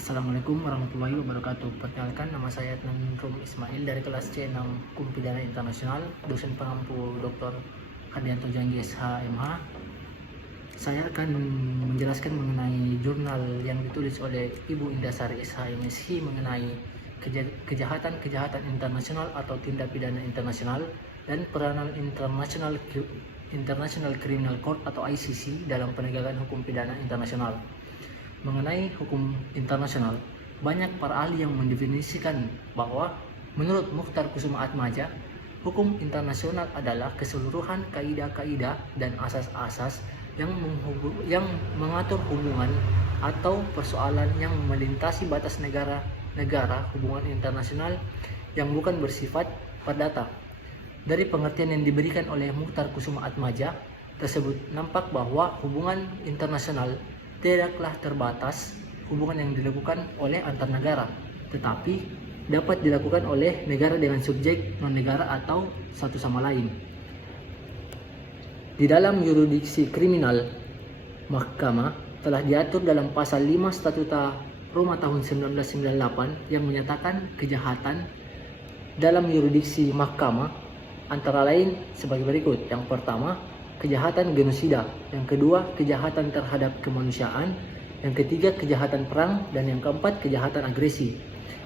Assalamualaikum warahmatullahi wabarakatuh. Perkenalkan, nama saya Nurul Ismail dari kelas C6 Hukum Pidana Internasional, dosen pengampu Dr. Hardianto Janji SH.MH. Saya akan menjelaskan mengenai jurnal yang ditulis oleh Ibu Indasari SH.MSc mengenai kejahatan-kejahatan internasional atau tindak pidana internasional dan peranan International Criminal Court atau ICC dalam penegakan hukum pidana internasional. Mengenai hukum internasional, banyak para ahli yang mendefinisikan bahwa menurut Mukhtar Kusumaatmadja, hukum internasional adalah keseluruhan kaidah-kaidah dan asas-asas yang mengatur hubungan atau persoalan yang melintasi batas negara-negara, hubungan internasional yang bukan bersifat perdata. Dari pengertian yang diberikan oleh Mukhtar Kusumaatmadja tersebut nampak bahwa hubungan internasional tidaklah terbatas hubungan yang dilakukan oleh antar negara, tetapi dapat dilakukan oleh negara dengan subjek non-negara atau satu sama lain. Di dalam yurisdiksi kriminal, mahkamah telah diatur dalam pasal 5 Statuta Roma tahun 1998 yang menyatakan kejahatan dalam yurisdiksi mahkamah antara lain sebagai berikut. Yang pertama, kejahatan genosida, yang kedua kejahatan terhadap kemanusiaan, yang ketiga kejahatan perang, dan yang keempat kejahatan agresi.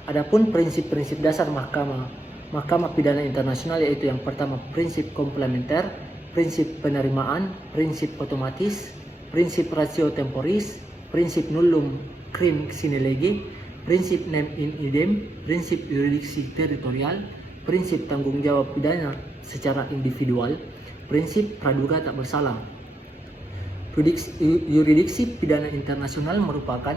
Adapun prinsip-prinsip dasar Mahkamah Pidana Internasional yaitu yang pertama prinsip komplementer, prinsip penerimaan, prinsip otomatis, prinsip ratio temporis, prinsip nullum crim sine lege, prinsip nem in idem, prinsip yurisdiksi teritorial, prinsip tanggung jawab pidana secara individual, prinsip praduga tak bersalah. Yurisdiksi pidana internasional merupakan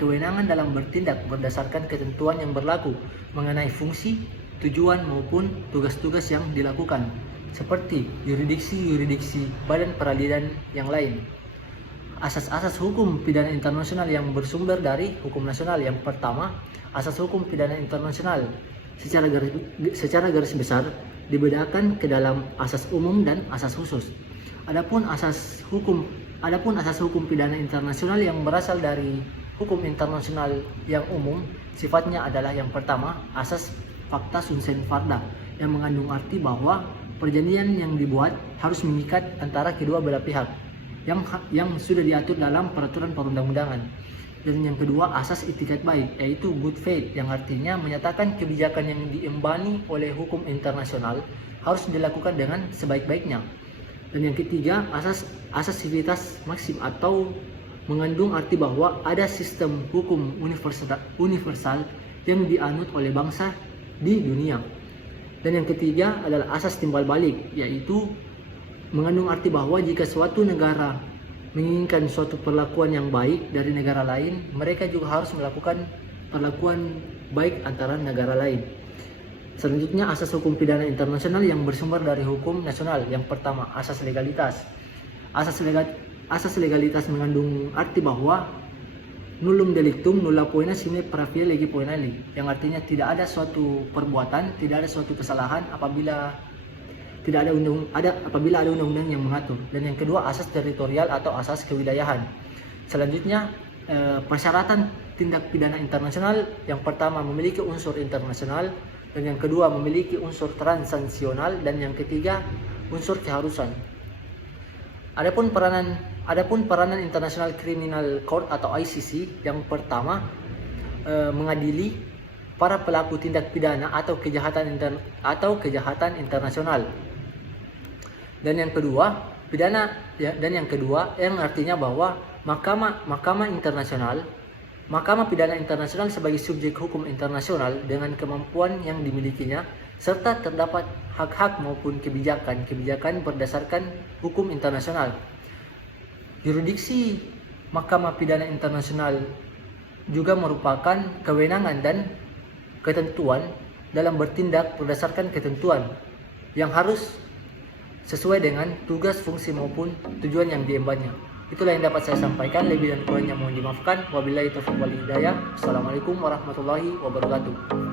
kewenangan dalam bertindak berdasarkan ketentuan yang berlaku mengenai fungsi, tujuan maupun tugas-tugas yang dilakukan, seperti yurisdiksi badan peradilan yang lain. Asas-asas hukum pidana internasional yang bersumber dari hukum nasional. Yang pertama, asas hukum pidana internasional secara garis besar dibedakan ke dalam asas umum dan asas khusus. Adapun asas hukum pidana internasional yang berasal dari hukum internasional yang umum sifatnya adalah yang pertama, asas facta sunt servanda yang mengandung arti bahwa perjanjian yang dibuat harus mengikat antara kedua belah pihak yang sudah diatur dalam peraturan perundang-undangan. Dan yang kedua, asas itikat baik, yaitu good faith, yang artinya menyatakan kebijakan yang diembangi oleh hukum internasional harus dilakukan dengan sebaik-baiknya. Dan yang ketiga, asas civitas maxim atau mengandung arti bahwa ada sistem hukum universal yang dianut oleh bangsa di dunia. Dan yang ketiga adalah asas timbal balik, yaitu mengandung arti bahwa jika suatu negara menginginkan suatu perlakuan yang baik dari negara lain, mereka juga harus melakukan perlakuan baik antara negara lain. Selanjutnya, asas hukum pidana internasional yang bersumber dari hukum nasional. Yang pertama, asas legalitas. Asas legalitas mengandung arti bahwa nullum delictum nulla poena sine pravia lege poenali, yang artinya tidak ada suatu perbuatan, tidak ada suatu kesalahan apabila ada undang-undang yang mengatur. Dan yang kedua, asas teritorial atau asas kewilayahan. Selanjutnya, persyaratan tindak pidana internasional. Yang pertama, memiliki unsur internasional, dan yang kedua memiliki unsur transaksional, dan yang ketiga unsur keharusan. Adapun peranan International Criminal Court atau ICC, yang pertama mengadili para pelaku tindak pidana atau kejahatan internasional. Dan yang kedua yang artinya bahwa Mahkamah Pidana Internasional sebagai subjek hukum internasional dengan kemampuan yang dimilikinya, serta terdapat hak-hak maupun kebijakan berdasarkan hukum internasional. Yurisdiksi Mahkamah Pidana Internasional juga merupakan kewenangan dan ketentuan dalam bertindak berdasarkan ketentuan yang harus sesuai dengan tugas, fungsi maupun tujuan yang diembannya. Itulah yang dapat saya sampaikan. Lebih dan kurangnya mohon dimaafkan. Wabillahi taufiq wal hidayah. Assalamualaikum warahmatullahi wabarakatuh.